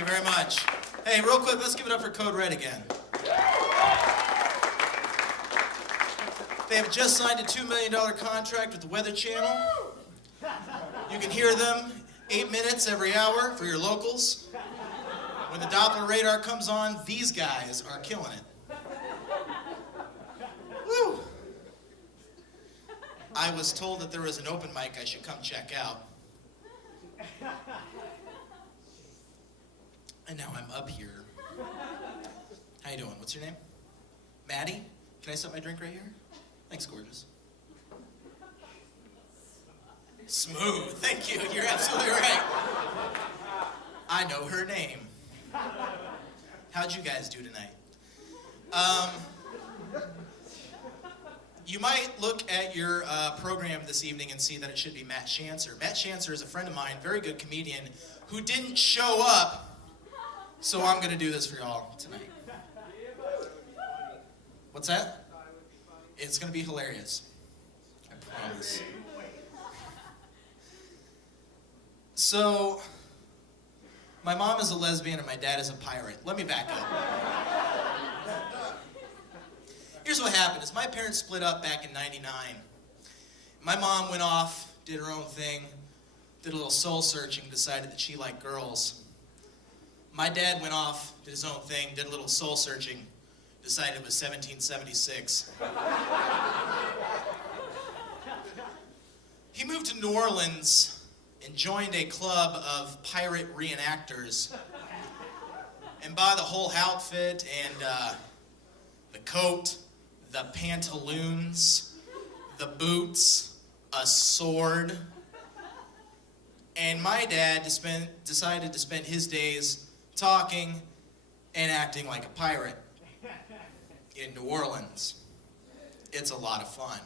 you very much. Hey, real quick, let's give it up for Code Red again. They have just signed a $2 million contract with the Weather Channel. You can hear them 8 minutes every hour for your locals. When the Doppler radar comes on, these guys are killing it. Woo! I was told that there was an open mic I should come check out. And now I'm up here. How you doing? What's your name? Maddie? Can I set my drink right here? Thanks, gorgeous. Smooth. Thank you. You're absolutely right. I know her name. How'd you guys do tonight? You might look at your program this evening and see that it should be Matt Shancer. Matt Shancer is a friend of mine, very good comedian, who didn't show up, so I'm going to do this for y'all tonight. What's that? It's going to be hilarious. I promise. So, my mom is a lesbian and my dad is a pirate. Let me back up. Here's what happened is my parents split up back in '99. My mom went off, did her own thing, did a little soul searching, decided that she liked girls. My dad went off, did his own thing, did a little soul searching, decided it was 1776. He moved to New Orleans and joined a club of pirate reenactors and bought the whole outfit and the coat, the pantaloons, the boots, a sword. And my dad decided to spend his days talking and acting like a pirate in New Orleans. It's a lot of fun.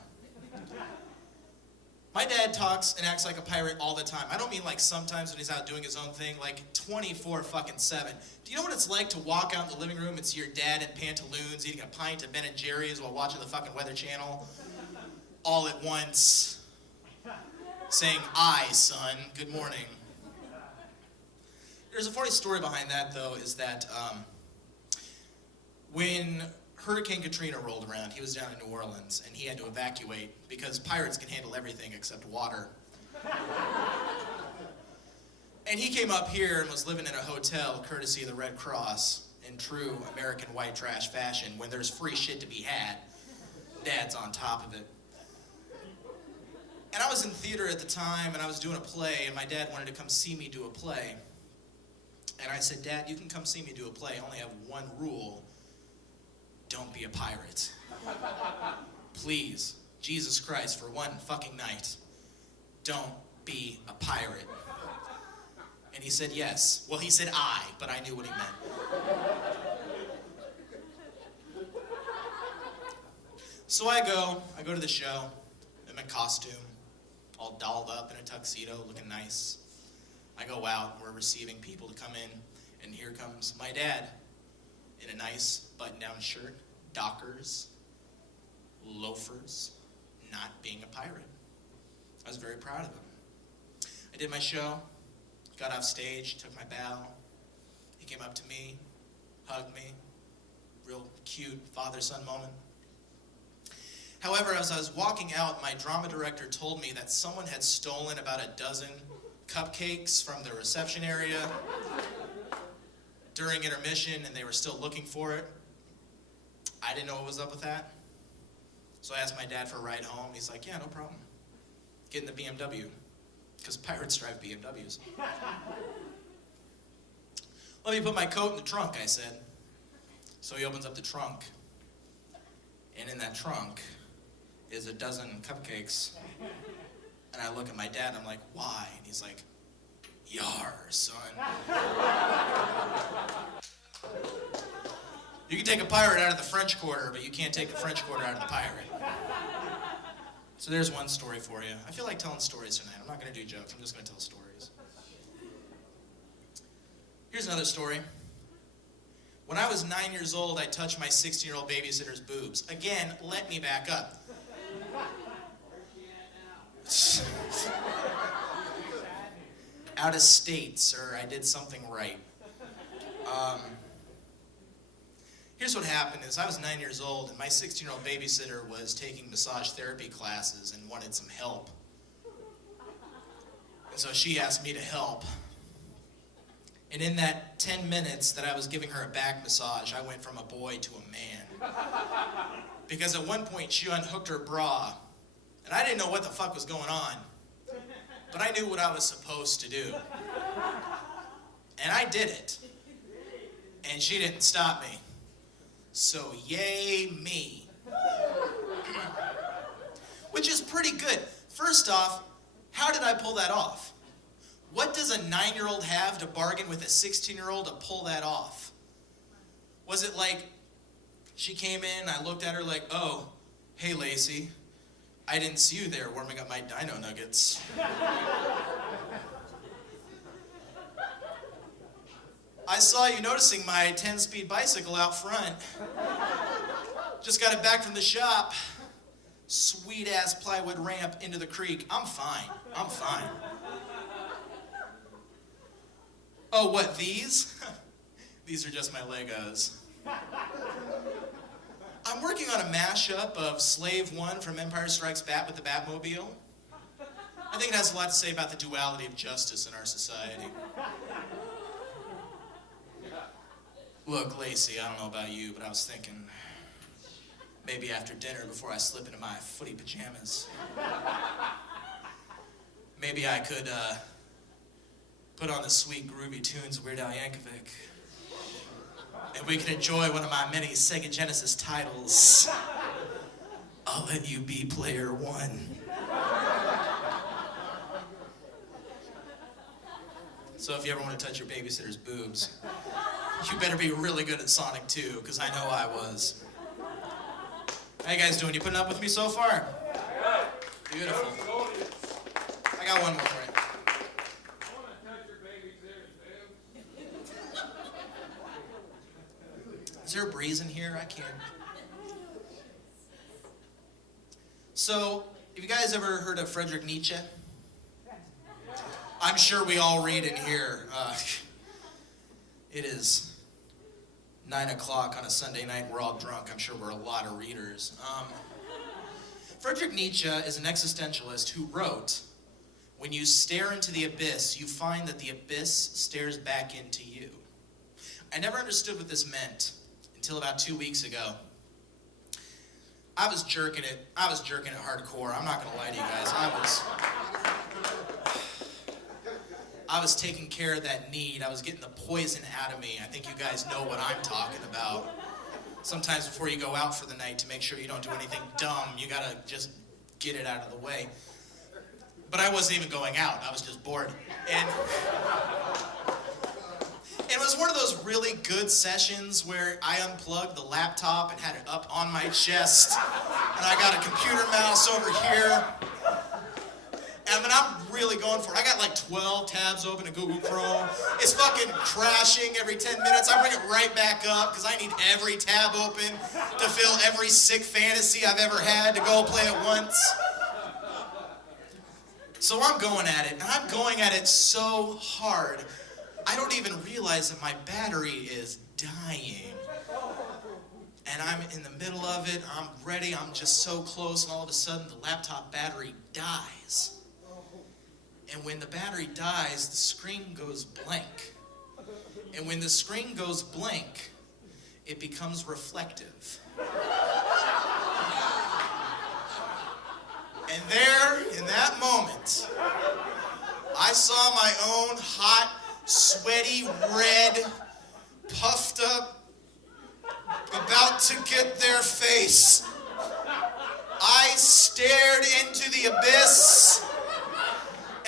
My dad talks and acts like a pirate all the time. I don't mean like sometimes when he's out doing his own thing, like 24/7. Do you know what it's like to walk out in the living room and see your dad in pantaloons eating a pint of Ben & Jerry's while watching the fucking Weather Channel all at once, saying, "Aye, son, good morning." There's a funny story behind that, though, is that when Hurricane Katrina rolled around, he was down in New Orleans, and he had to evacuate because pirates can handle everything except water. And he came up here and was living in a hotel courtesy of the Red Cross in true American white trash fashion. When there's free shit to be had, Dad's on top of it. And I was in theater at the time, and I was doing a play, and my dad wanted to come see me do a play. And I said, "Dad, you can come see me do a play. I only have one rule. Don't be a pirate. Please, Jesus Christ, for one fucking night, don't be a pirate." And he said yes. Well, he said I, but I knew what he meant. So I go to the show in my costume, all dolled up in a tuxedo, looking nice. I go out, and we're receiving people to come in, and here comes my dad in a nice button-down shirt, Dockers, loafers, not being a pirate. I was very proud of him. I did my show, got off stage, took my bow. He came up to me, hugged me, real cute father-son moment. However, as I was walking out, my drama director told me that someone had stolen about a dozen cupcakes from the reception area during intermission, and they were still looking for it. I didn't know what was up with that. So I asked my dad for a ride home. He's like, "Yeah, no problem. Get in the BMW." Because pirates drive BMWs. "Let me put my coat in the trunk," I said. So he opens up the trunk. And in that trunk is a dozen cupcakes. And I look at my dad and I'm like, "Why?" And he's like, "Yar, son." You can take a pirate out of the French Quarter, but you can't take the French Quarter out of the pirate. So there's one story for you. I feel like telling stories tonight. I'm not going to do jokes. I'm just going to tell stories. Here's another story. When I was 9 years old, I touched my 16-year-old babysitter's boobs. Again, let me back up. Out of state, sir. I did something right. Um, Here's what happened is I was 9 years old and my 16-year-old babysitter was taking massage therapy classes and wanted some help. And so she asked me to help. And in that 10 minutes that I was giving her a back massage, I went from a boy to a man. Because at one point she unhooked her bra, and I didn't know what the fuck was going on, but I knew what I was supposed to do. And I did it. And she didn't stop me. So yay me. Which is pretty good. First off, how did I pull that off? What does a 9-year-old have to bargain with a 16-year-old to pull that off? Was it like she came in, I looked at her like, oh, hey Lacey, I didn't see you there warming up my dino nuggets. I saw you noticing my 10-speed bicycle out front. Just got it back from the shop. Sweet-ass plywood ramp into the creek. I'm fine. I'm fine. Oh, what, these? These are just my Legos. I'm working on a mashup of Slave 1 from Empire Strikes Back with the Batmobile. I think it has a lot to say about the duality of justice in our society. Look, Lacey, I don't know about you, but I was thinking maybe after dinner before I slip into my footy pajamas, maybe I could put on the sweet groovy tunes of Weird Al Yankovic, and we can enjoy one of my many Sega Genesis titles. I'll let you be player one. So if you ever want to touch your babysitter's boobs, you better be really good at Sonic 2, because I know I was. How you guys doing? You putting up with me so far? Beautiful. I got one more for you. I want to touch your baby's ears, Is there a breeze in here? I can't. So, have you guys ever heard of Friedrich Nietzsche? I'm sure we all read in here. It is 9 o'clock on a Sunday night. We're all drunk. I'm sure we're a lot of readers. Friedrich Nietzsche is an existentialist who wrote, when you stare into the abyss, you find that the abyss stares back into you. I never understood what this meant until about 2 weeks ago. I was jerking it hardcore. I'm not going to lie to you guys. I was taking care of that need. I was getting the poison out of me. I think you guys know what I'm talking about. Sometimes before you go out for the night, to make sure you don't do anything dumb, you gotta just get it out of the way. But I wasn't even going out. I was just bored. And it was one of those really good sessions where I unplugged the laptop and had it up on my chest, and I got a computer mouse over here. I mean, I'm really going for it. I got like 12 tabs open in Google Chrome. It's fucking crashing every 10 minutes. I bring it right back up because I need every tab open to fill every sick fantasy I've ever had to go play at once. So I'm going at it, and I'm going at it so hard, I don't even realize that my battery is dying. And I'm in the middle of it, I'm ready, I'm just so close, and all of a sudden the laptop battery dies. And when the battery dies, the screen goes blank. And when the screen goes blank, it becomes reflective. And there, in that moment, I saw my own hot, sweaty, red, puffed up, about to get their face. I stared into the abyss,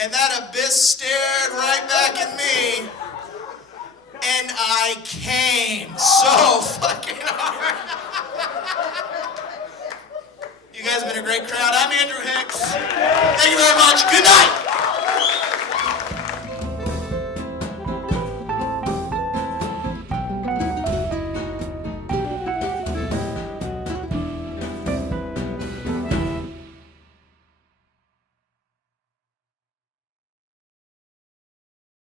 and that abyss stared right back at me, and I came so fucking hard. You guys have been a great crowd. I'm Andrew Hicks. Thank you very much. Good night.